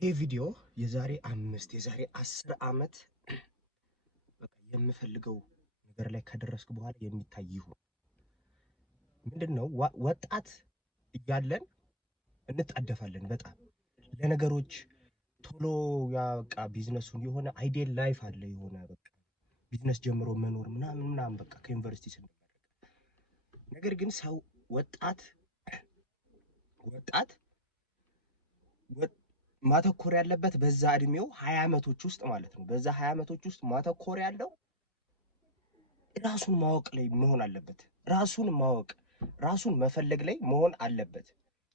ይህ ቪዲዮ የዛሬ 10 ዓመት በቃ የምፈልገው ነገር ላይ ከደረስኩ በኋላ የሚታይ ይሁን ምንድነው ወጣት እያለን እንጣደፋለን በጣም ለነገሮች ቶሎ ያ በቃ ቢዝነሱን የሆነ አይዲያል ላይፍ አለ የሆነ በቃ ቢዝነስ ጀምሮ መኖር ምናምን በቃ ከዩኒቨርሲቲ ስንመረቅ ነገር ግን ሰው ወጣት ማተኮር ያለበት በዛ እድሜው 20 ዓመቶች ውስጥ ማለት ነው። በዛ 20 ዓመቶች ውስጥ ማተኮር ያለው ራሱን ማወቅ ላይ መሆን አለበት። ራሱን ማወቅ ራሱን መፈለግ ላይ መሆን አለበት።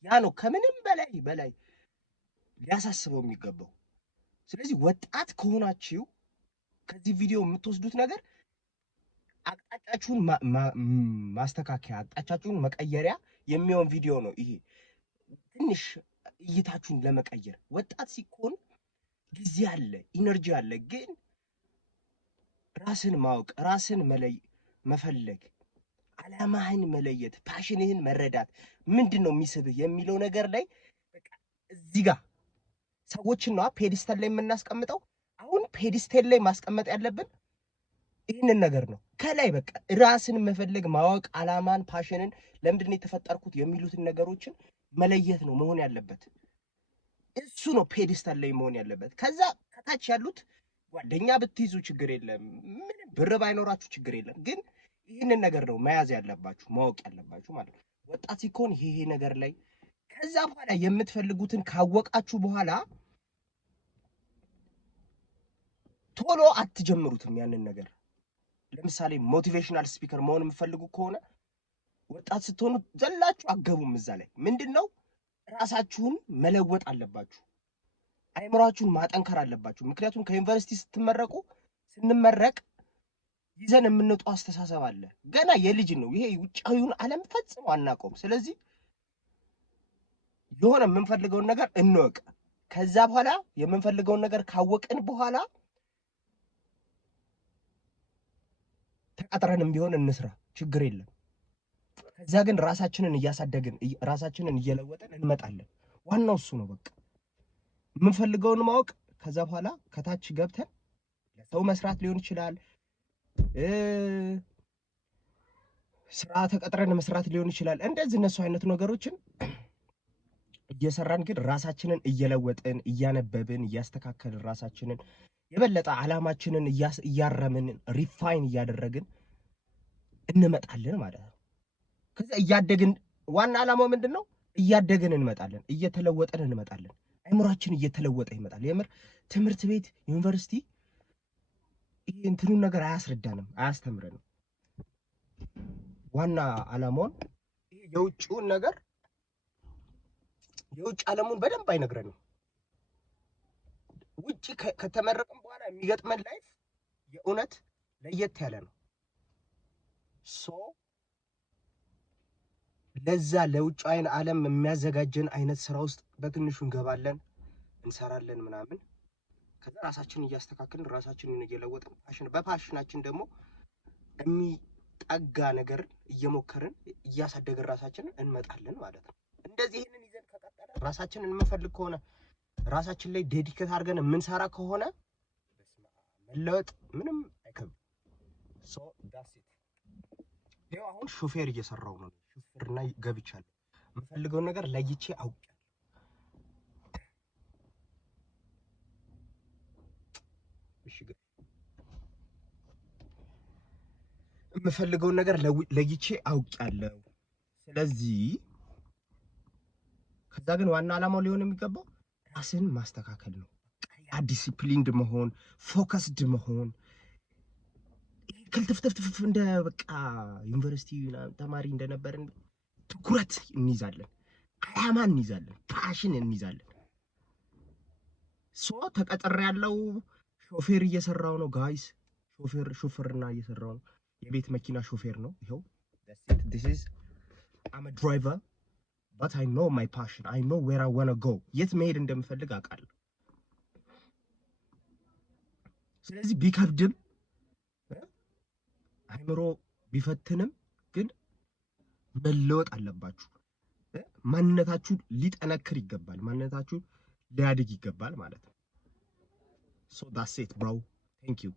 ያ ነው ከምንም በላይ ሊያሳስበው የሚገባው። ስለዚህ ወጣት ከሆናችሁ ከዚህ ቪዲዮ የምትወስዱት ነገር አቅጣጫችሁን ማስተካከያ አቅጣጫችሁን መቀየሪያ የሚሆን ቪዲዮ ነው ይሄ። ትንሽ እይታችሁን ለመቀየር ወጣት ሲኮን ጊዜ አለ፣ ኢነርጂ አለ። ግን ራስን ማወቅ፣ ራስን መፈለግ፣ አላማህን መለየት፣ ፓሽንህን መረዳት፣ ምንድነው የሚስብህ የሚለው ነገር ላይ በቃ እዚህ ጋር ሰዎችን ነው ፔዲስተል ላይ የምናስቀምጠው። አሁን ፔዲስተል ላይ ማስቀመጥ ያለብን ይህንን ነገር ነው። ከላይ በቃ ራስን መፈለግ፣ ማወቅ፣ አላማን፣ ፓሽንን፣ ለምንድነው የተፈጠርኩት የሚሉትን ነገሮችን መለየት ነው መሆን ያለበት። እሱ ነው ፔዲስተል ላይ መሆን ያለበት። ከዛ ከታች ያሉት ጓደኛ ብትይዙ ችግር የለም፣ ምንም ብር ባይኖራችሁ ችግር የለም። ግን ይህንን ነገር ነው መያዝ ያለባችሁ ማወቅ ያለባችሁ ማለት ነው። ወጣት ሲኮን ይሄ ነገር ላይ ከዛ በኋላ የምትፈልጉትን ካወቃችሁ በኋላ ቶሎ አትጀምሩትም ያንን ነገር። ለምሳሌ ሞቲቬሽናል ስፒከር መሆን የምትፈልጉ ከሆነ ወጣት ስትሆኑ ዘላችሁ አገቡም። እዛ ላይ ምንድነው ራሳችሁን መለወጥ አለባችሁ። አይምሯችሁን ማጠንከር አለባችሁ። ምክንያቱም ከዩኒቨርሲቲ ስንመረቅ ይዘን የምንወጣው አስተሳሰብ አለ። ገና የልጅ ነው ይሄ፣ ውጫዊውን ዓለም ፈጽሞ አናውቀውም። ስለዚህ የሆነ የምንፈልገውን ነገር እንወቅ። ከዛ በኋላ የምንፈልገውን ነገር ካወቅን በኋላ ተቀጥረንም ቢሆን እንስራ፣ ችግር የለም። ከዛ ግን ራሳችንን እያሳደግን ራሳችንን እየለወጥን እንመጣለን። ዋናው እሱ ነው። በቃ የምንፈልገውን ማወቅ፣ ከዛ በኋላ ከታች ገብተን ለሰው መስራት ሊሆን ይችላል፣ ስራ ተቀጥረን መስራት ሊሆን ይችላል። እንደዚህ እነሱ አይነት ነገሮችን እየሰራን ግን ራሳችንን እየለወጥን እያነበብን እያስተካከልን ራሳችንን የበለጠ ዓላማችንን እያረምን ሪፋይን እያደረግን እንመጣለን ማለት ነው። ከዛ እያደግን ዋና ዓላማው ምንድነው? እያደግን እንመጣለን፣ እየተለወጠን እንመጣለን። አይምሯችን እየተለወጠ ይመጣል። የምር ትምህርት ቤት ዩኒቨርሲቲ ይሄ እንትኑን ነገር አያስረዳንም፣ አያስተምረንም። ዋና ዓላማውን ይሄ የውጭውን ነገር የውጭ ዓለሙን በደንብ አይነግረንም። ውጭ ከተመረቅን በኋላ የሚገጥመን ላይፍ የእውነት ለየት ያለ ነው። ለዛ ለውጫዊን ዓለም የሚያዘጋጀን አይነት ስራ ውስጥ በትንሹ እንገባለን፣ እንሰራለን ምናምን። ከዛ ራሳችንን እያስተካከልን ራሳችንን እየለወጥን በፓሽናችን ደግሞ የሚጠጋ ነገር እየሞከርን እያሳደግን ራሳችንን እንመጣለን ማለት ነው። እንደዚህ ይሄንን ይዘን ከቀጠለን ራሳችንን የምንፈልግ ከሆነ ራሳችን ላይ ዴዲኬት አድርገን የምንሰራ ከሆነ መለወጥ ምንም አይከብድም። ይኸው አሁን ሾፌር እየሰራው ነው። ሾፌርና ገብቻለሁ። የምፈልገውን ነገር ለይቼ አውቃለሁ። እሺ፣ የምፈልገውን ነገር ለይቼ አውቃለሁ። ስለዚህ ከዛ ግን ዋና ዓላማው ሊሆን የሚገባው ራስን ማስተካከል ነው። ያ ዲሲፕሊንድ መሆን፣ ፎከስድ መሆን፣ ክልትፍትፍትፍ እንደ በቃ ዩኒቨርሲቲ ተማሪ እንደነበርን ትኩረት እንይዛለን፣ አላማ እንይዛለን፣ ፓሽን እንይዛለን። ተቀጥሬ ያለው ሾፌር እየሰራው ነው ጋይስ። ሾፌርና እየሰራው ነው። የቤት መኪና ሾፌር ነው። ይሄው this is I'm a driver but I know my passion. I know where I want to go. የት መሄድ እንደምፈልግ አውቃለሁ። ስለዚህ ቢከብድም አይምሮ ቢፈትንም ግን መለወጥ አለባችሁ። ማንነታችሁ ሊጠነክር ይገባል። ማንነታችሁ ሊያድግ ይገባል ማለት ነው። ሶ ዳትስ ኢት ብሮ ቴንክ ዩ